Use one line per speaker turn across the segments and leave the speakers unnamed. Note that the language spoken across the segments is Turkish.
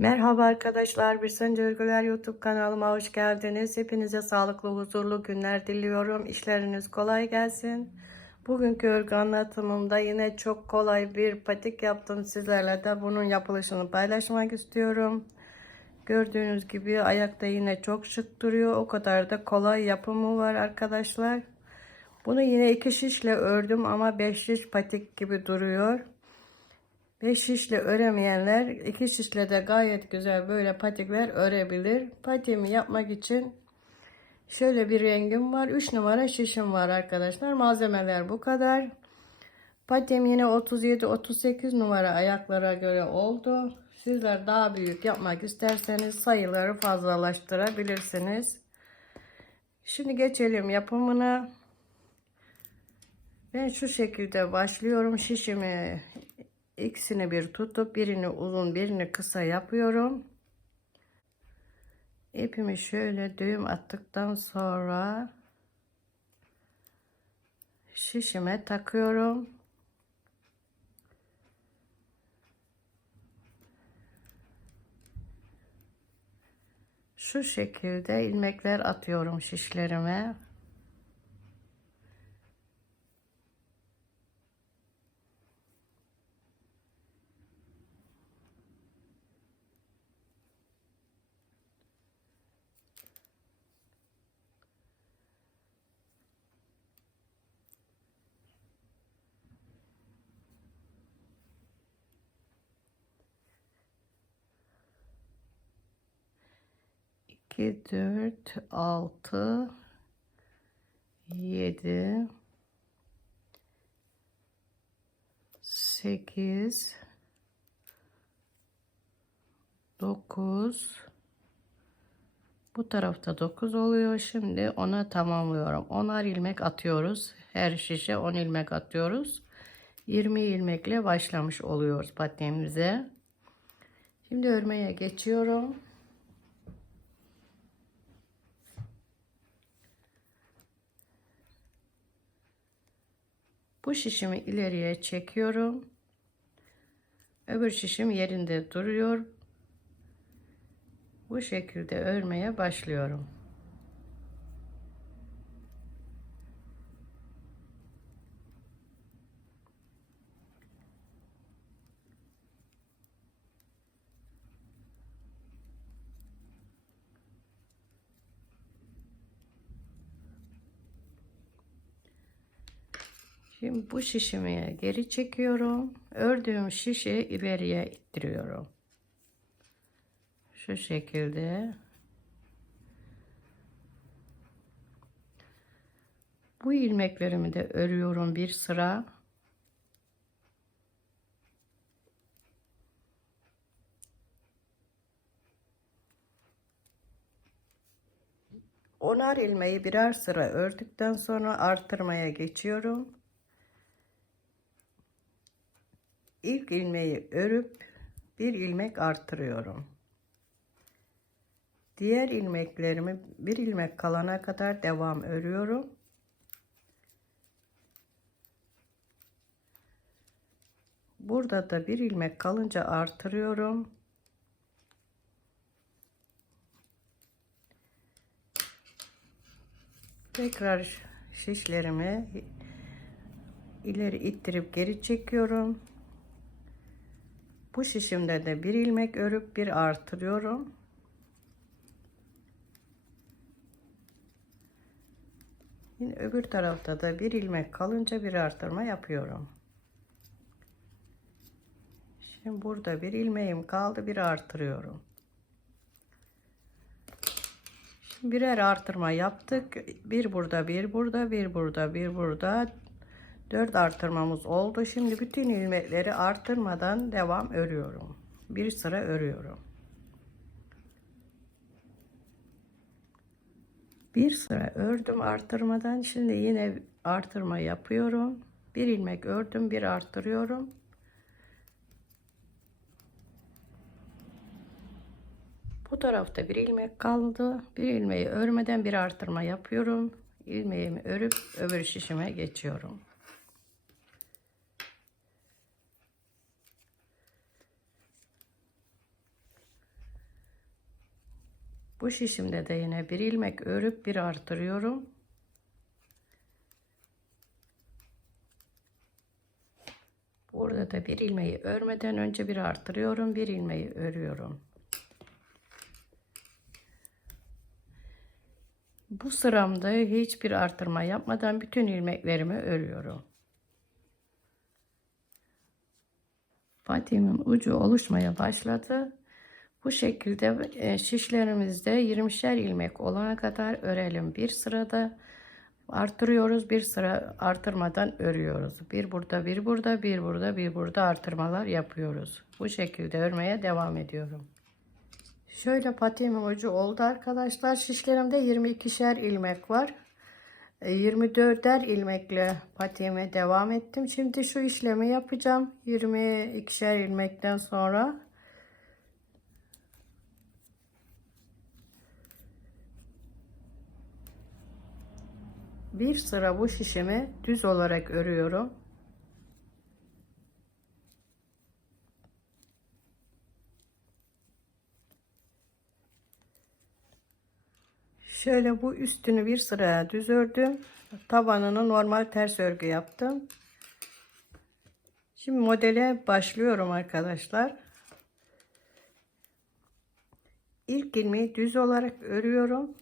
Merhaba arkadaşlar, Bir Sence Örgüler YouTube kanalıma hoş geldiniz. Hepinize sağlıklı, huzurlu günler diliyorum. İşleriniz kolay gelsin. Bugünkü örgü anlatımımda yine çok kolay bir patik yaptım. Sizlerle de bunun yapılışını paylaşmak istiyorum. Gördüğünüz gibi ayakta yine çok şık duruyor. O kadar da kolay yapımı var arkadaşlar. Bunu yine iki şişle ördüm ama beş şiş patik gibi duruyor. 5 şişle öremeyenler iki şişle de gayet güzel böyle patikler örebilir. Patiğimi yapmak için şöyle bir rengim var. 3 numara şişim var arkadaşlar. Malzemeler bu kadar. Patiğim yine 37-38 numara ayaklara göre oldu. Sizler daha büyük yapmak isterseniz sayıları fazlalaştırabilirsiniz. Şimdi geçelim yapımına. Ben şu şekilde başlıyorum. Şişimi ikisini bir tutup birini uzun birini kısa yapıyorum. İpimi şöyle düğüm attıktan sonra şişime takıyorum. Şu şekilde ilmekler atıyorum şişlerime. İki, dört, altı, yedi, sekiz, dokuz. Bu tarafta 9 oluyor. Şimdi ona tamamlıyorum. 10'ar ilmek atıyoruz. Her şişe 10 ilmek atıyoruz. 20 ilmekle başlamış oluyoruz patiğimize. Şimdi örmeye geçiyorum. Bu şişimi ileriye çekiyorum. Öbür şişim yerinde duruyor. Bu şekilde örmeye başlıyorum. Şimdi bu şişimi geri çekiyorum. Ördüğüm şişi ileriye ittiriyorum. Şu şekilde. Bu ilmeklerimi de örüyorum bir sıra. Onar ilmeği birer sıra ördükten sonra artırmaya geçiyorum. İlk ilmeği örüp bir ilmek artırıyorum. Diğer ilmeklerimi bir ilmek kalana kadar devam örüyorum. Burada da bir ilmek kalınca artırıyorum. Tekrar şişlerimi ileri ittirip geri çekiyorum. Bu şişimde de bir ilmek örüp bir artırıyorum. Yine öbür tarafta da bir ilmek kalınca bir artırma yapıyorum. Şimdi burada bir ilmeğim kaldı bir artırıyorum. Şimdi birer artırma yaptık. Bir burada, bir burada, bir burada, bir burada. Dört artırmamız oldu. Şimdi bütün ilmekleri artırmadan devam örüyorum. Bir sıra örüyorum. Bir sıra ördüm artırmadan. Şimdi yine artırma yapıyorum. Bir ilmek ördüm, bir artırıyorum. Bu tarafta bir ilmek kaldı. Bir ilmeği örmeden bir artırma yapıyorum. İlmeğimi örüp öbür şişime geçiyorum. Bu şişimde de yine bir ilmek örüp bir artırıyorum. Burada da bir ilmeği örmeden önce bir artırıyorum, bir ilmeği örüyorum. Bu sıramda hiçbir artırma yapmadan bütün ilmeklerimi örüyorum. Patiğimin ucu oluşmaya başladı. Bu şekilde e, şişlerimizde 20'şer ilmek olana kadar örelim. Bir sırada artırıyoruz. Bir sıra artırmadan örüyoruz. Bir burada, bir burada, bir burada, bir burada artırmalar yapıyoruz. Bu şekilde örmeye devam ediyorum. Şöyle patiğimin ucu oldu arkadaşlar. Şişlerimde 22'şer ilmek var. 24'er ilmekle patiğime devam ettim. Şimdi şu işlemi yapacağım. 22'şer ilmekten sonra bir sıra bu şişimi düz olarak örüyorum. Şöyle bu üstünü bir sıraya düz ördüm. Tabanını normal ters örgü yaptım. Şimdi modele başlıyorum arkadaşlar. İlk ilmeği düz olarak örüyorum.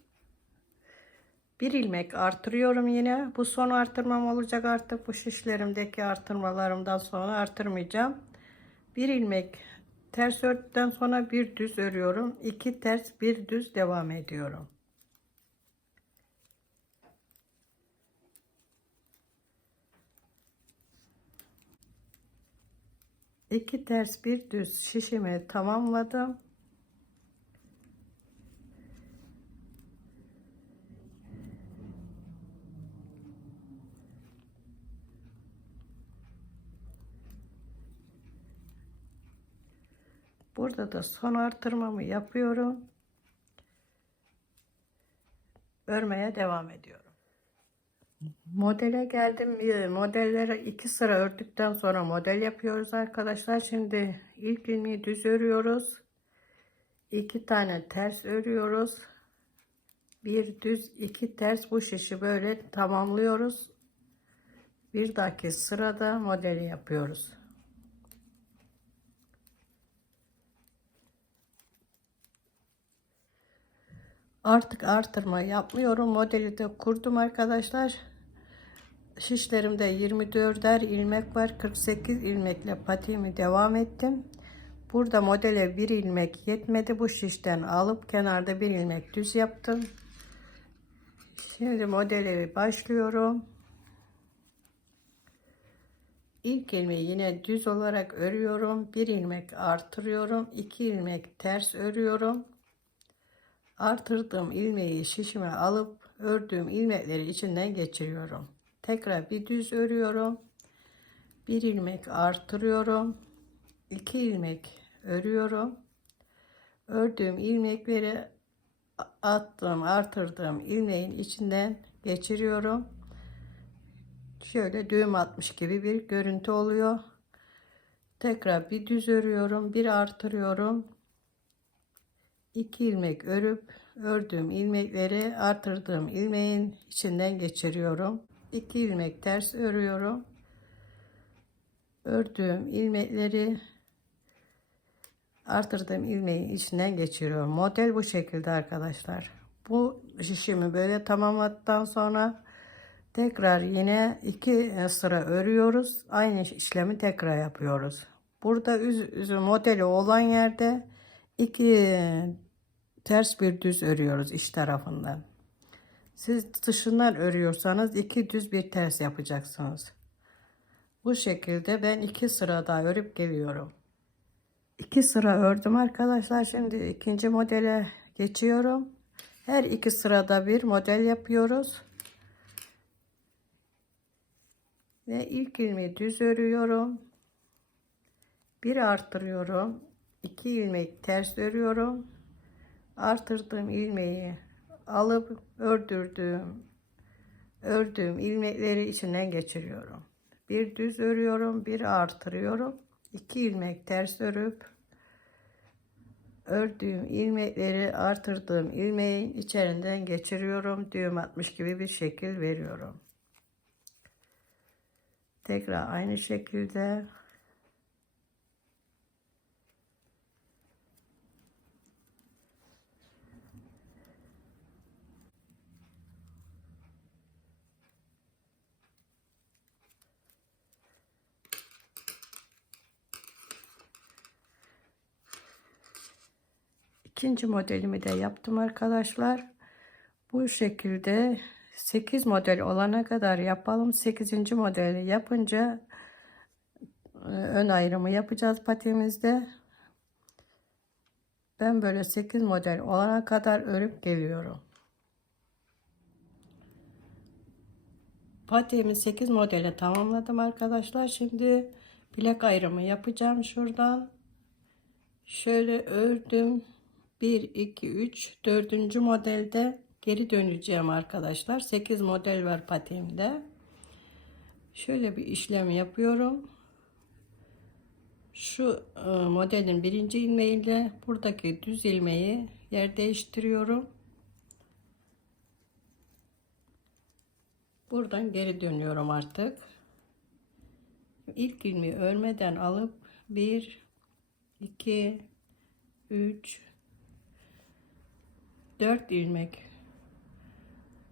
Bir ilmek artırıyorum yine. Bu son artırmam olacak artık bu şişlerimdeki artırmalarımdan sonra artırmayacağım. Bir ilmek ters ördükten sonra bir düz örüyorum. İki ters bir düz devam ediyorum. İki ters bir düz şişimi tamamladım. Burada da son artırmamı yapıyorum. Örmeye devam ediyorum. Modele geldim. Modelleri iki sıra ördükten sonra model yapıyoruz arkadaşlar. Şimdi ilk ilmeği düz örüyoruz. iki tane ters örüyoruz. Bir düz iki ters bu şişi böyle tamamlıyoruz. Bir dahaki sırada modeli yapıyoruz. Artık artırma yapmıyorum. Modeli de kurdum arkadaşlar. Şişlerimde 24'er ilmek var. 48 ilmekle patiğimi devam ettim. Burada modele bir ilmek yetmedi. Bu şişten alıp kenarda bir ilmek düz yaptım. Şimdi modele başlıyorum. İlk ilmeği yine düz olarak örüyorum. Bir ilmek artırıyorum. iki ilmek ters örüyorum artırdığım ilmeği şişime alıp ördüğüm ilmekleri içinden geçiriyorum. Tekrar bir düz örüyorum. Bir ilmek artırıyorum. iki ilmek örüyorum. Ördüğüm ilmekleri attığım, artırdığım ilmeğin içinden geçiriyorum. Şöyle düğüm atmış gibi bir görüntü oluyor. Tekrar bir düz örüyorum, bir artırıyorum 2 ilmek örüp ördüğüm ilmekleri artırdığım ilmeğin içinden geçiriyorum. 2 ilmek ters örüyorum. Ördüğüm ilmekleri artırdığım ilmeğin içinden geçiriyorum. Model bu şekilde arkadaşlar. Bu şişimi böyle tamamladıktan sonra tekrar yine iki sıra örüyoruz. Aynı işlemi tekrar yapıyoruz. Burada üz, modeli olan yerde iki ters bir düz örüyoruz iç tarafından. Siz dışından örüyorsanız iki düz bir ters yapacaksınız. Bu şekilde ben iki sıra daha örüp geliyorum. İki sıra ördüm arkadaşlar. Şimdi ikinci modele geçiyorum. Her iki sırada bir model yapıyoruz. Ve ilk ilmeği düz örüyorum. Bir arttırıyorum. 2 ilmek ters örüyorum. Artırdığım ilmeği alıp ördürdüğüm ördüğüm ilmekleri içinden geçiriyorum. Bir düz örüyorum, bir artırıyorum. 2 ilmek ters örüp ördüğüm ilmekleri artırdığım ilmeğin içerinden geçiriyorum. Düğüm atmış gibi bir şekil veriyorum. Tekrar aynı şekilde İkinci modelimi de yaptım arkadaşlar. Bu şekilde 8 model olana kadar yapalım. 8. modeli yapınca e, ön ayrımı yapacağız patiğimizde. Ben böyle 8 model olana kadar örüp geliyorum. Patiğimi 8 modele tamamladım arkadaşlar. Şimdi bilek ayrımı yapacağım şuradan. Şöyle ördüm. 1, 2, 3, 4. modelde geri döneceğim arkadaşlar. 8 model var patiğimde. Şöyle bir işlem yapıyorum. Şu e, modelin birinci ilmeğiyle buradaki düz ilmeği yer değiştiriyorum. Buradan geri dönüyorum artık. İlk ilmeği örmeden alıp 1 2 3 4 ilmek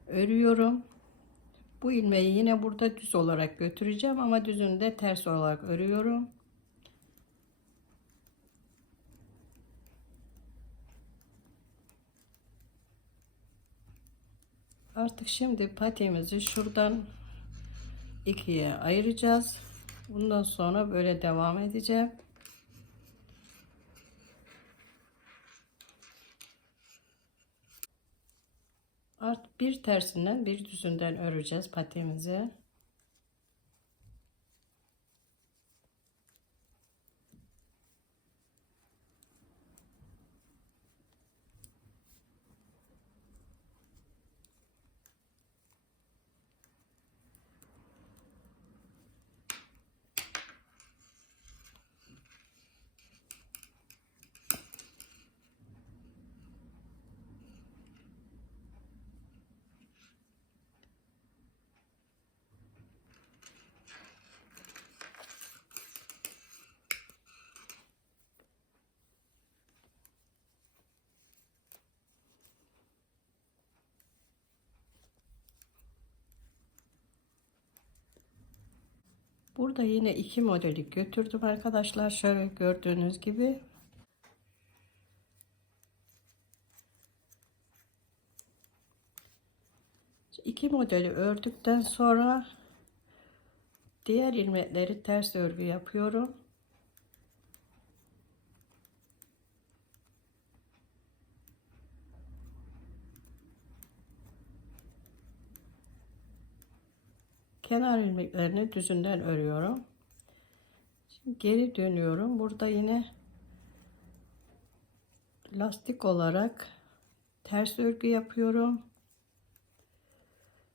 örüyorum. Bu ilmeği yine burada düz olarak götüreceğim ama düzünde ters olarak örüyorum. Artık şimdi patiğimizi şuradan ikiye ayıracağız. Bundan sonra böyle devam edeceğim. Art bir tersinden bir düzünden öreceğiz patiğimizi. Burada yine iki modeli götürdüm arkadaşlar. Şöyle gördüğünüz gibi. İki modeli ördükten sonra diğer ilmekleri ters örgü yapıyorum. Kenar ilmeklerini düzünden örüyorum. Şimdi geri dönüyorum. Burada yine lastik olarak ters örgü yapıyorum.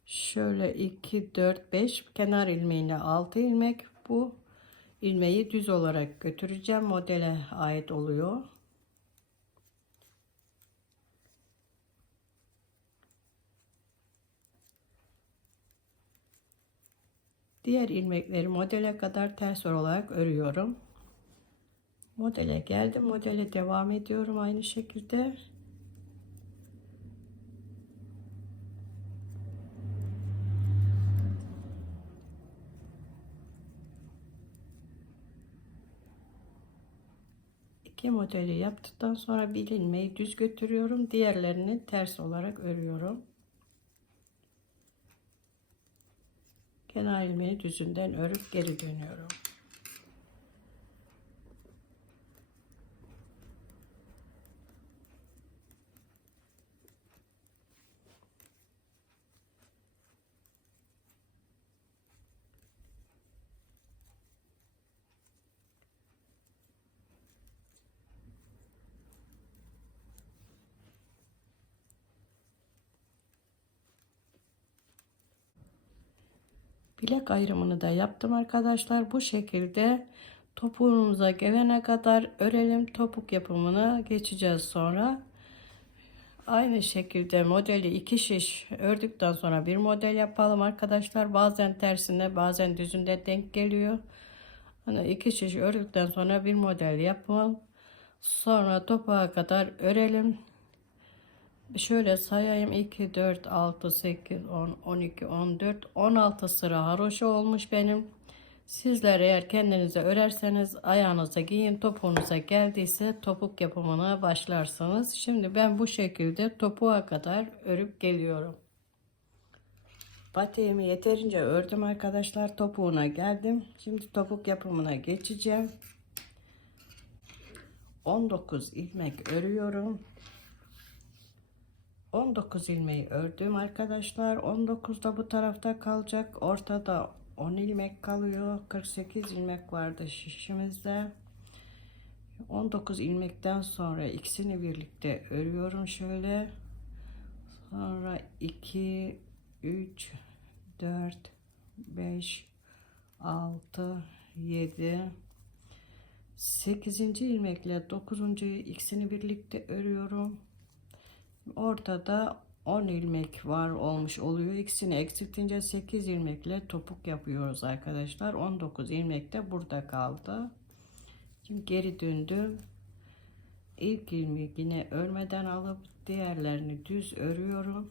Şöyle 2 4 5 kenar ilmeğine 6 ilmek bu ilmeği düz olarak götüreceğim. Modele ait oluyor. Diğer ilmekleri modele kadar ters olarak örüyorum. Modele geldim. Modele devam ediyorum aynı şekilde. İki modeli yaptıktan sonra bir ilmeği düz götürüyorum. Diğerlerini ters olarak örüyorum. Kenar ilmeği düzünden örüp geri dönüyorum. Bilek ayrımını da yaptım arkadaşlar. Bu şekilde Topuğumuza gelene kadar örelim. Topuk yapımına geçeceğiz sonra. Aynı şekilde modeli iki şiş ördükten sonra bir model yapalım arkadaşlar. Bazen tersine bazen düzünde denk geliyor. Hani iki şiş ördükten sonra bir model yapalım. Sonra topuğa kadar örelim. Şöyle sayayım 2, 4, 6, 8, 10, 12, 14, 16 sıra haroşa olmuş benim. Sizler eğer kendinize örerseniz ayağınıza giyin topuğunuza geldiyse topuk yapımına başlarsınız. Şimdi ben bu şekilde topuğa kadar örüp geliyorum. Patiğimi yeterince ördüm arkadaşlar. Topuğuna geldim. Şimdi topuk yapımına geçeceğim. 19 ilmek örüyorum. 19 ilmeği ördüm arkadaşlar. 19 da bu tarafta kalacak. Ortada 10 ilmek kalıyor. 48 ilmek vardı şişimizde. 19 ilmekten sonra ikisini birlikte örüyorum şöyle. Sonra 2 3 4 5 6 7 8. ilmekle 9. ikisini birlikte örüyorum. Ortada 10 ilmek var olmuş oluyor. İkisini eksiltince 8 ilmekle topuk yapıyoruz arkadaşlar. 19 ilmek de burada kaldı. Şimdi geri döndüm. İlk ilmeği yine örmeden alıp diğerlerini düz örüyorum.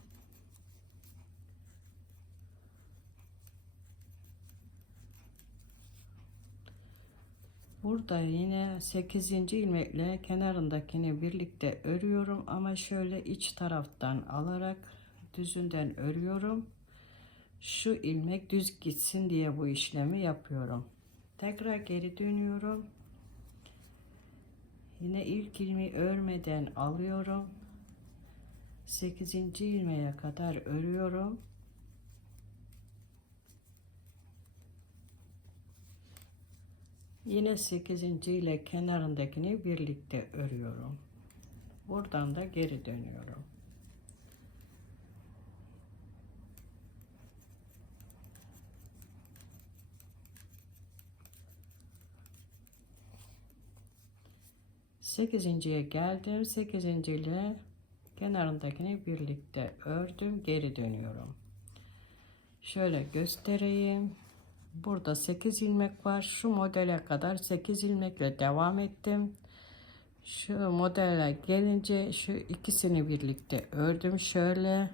Burada yine 8. ilmekle kenarındakini birlikte örüyorum ama şöyle iç taraftan alarak düzünden örüyorum. Şu ilmek düz gitsin diye bu işlemi yapıyorum. Tekrar geri dönüyorum. Yine ilk ilmeği örmeden alıyorum. 8. ilmeğe kadar örüyorum. Yine 8. ile kenarındakini birlikte örüyorum. Buradan da geri dönüyorum. Sekizinciye geldim. Sekizinci ile kenarındakini birlikte ördüm. Geri dönüyorum. Şöyle göstereyim. Burada 8 ilmek var. Şu modele kadar 8 ilmekle devam ettim. Şu modele gelince şu ikisini birlikte ördüm şöyle.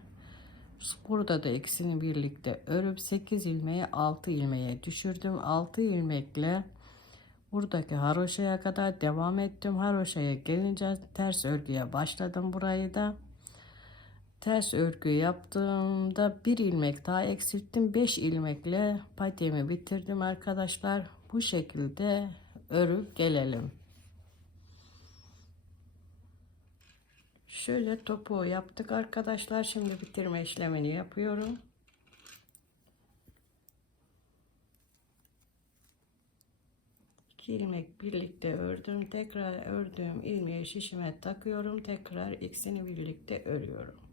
Burada da ikisini birlikte örüp 8 ilmeği 6 ilmeğe düşürdüm. 6 ilmekle buradaki haroşaya kadar devam ettim. Haroşaya gelince ters örgüye başladım burayı da ters örgü yaptığımda bir ilmek daha eksilttim. 5 ilmekle patiğimi bitirdim arkadaşlar. Bu şekilde örüp gelelim. Şöyle topuğu yaptık arkadaşlar. Şimdi bitirme işlemini yapıyorum. İki ilmek birlikte ördüm. Tekrar ördüğüm ilmeği şişime takıyorum. Tekrar ikisini birlikte örüyorum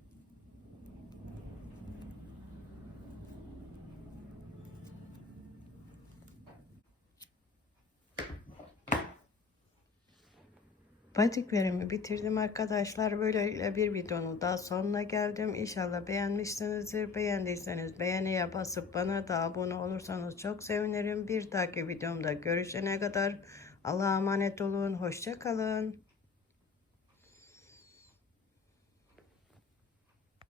Patiklerimi bitirdim arkadaşlar. Böylelikle bir videonun daha sonuna geldim. İnşallah beğenmişsinizdir. Beğendiyseniz beğeniye basıp bana da abone olursanız çok sevinirim. Bir dahaki videomda görüşene kadar Allah'a emanet olun. Hoşçakalın.